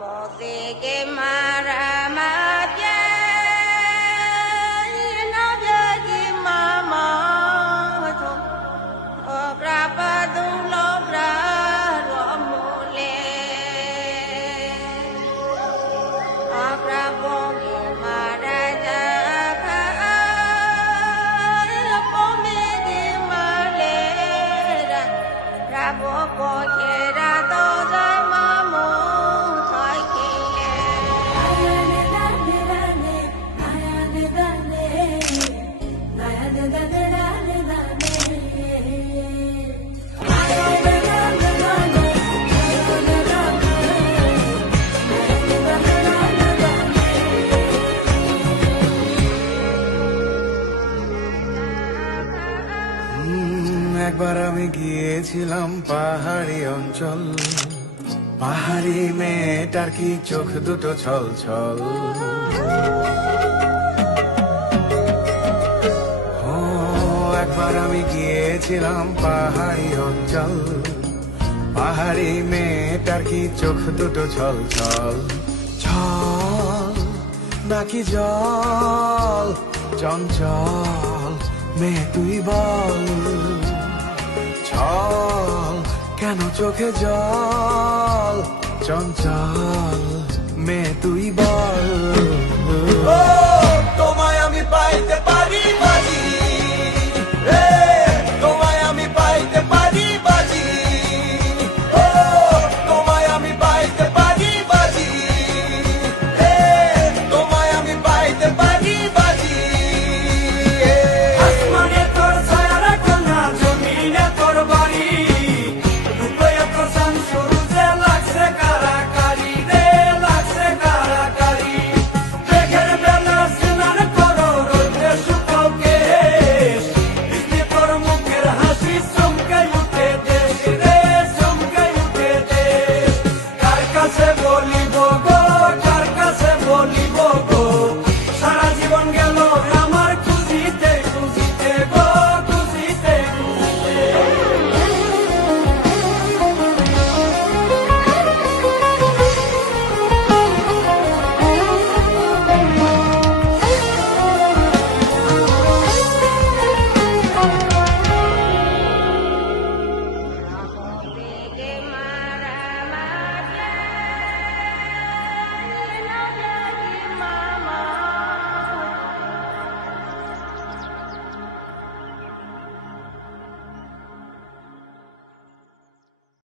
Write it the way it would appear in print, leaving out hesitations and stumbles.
Modige maramabye nabye mama to ograpadu logra romule agrabonge maraja ka pomige malera rabo pochera doja mamo একবার আমি গিয়েছিলাম পাহাড়ি অঞ্চল, পাহাড়ি মেয়েটার কি চোখ দুটো ছল ছল। একবার আমি গিয়েছিলাম পাহাড়ি অঞ্চল, পাহাড়ি মেয়েটার কি চোখ দুটো ছল ছল। ছল নাকি জল চঞ্চল মেয়ে তুই বল, ছল কেন চোখে জল চঞ্চল মেয়ে তুই বল।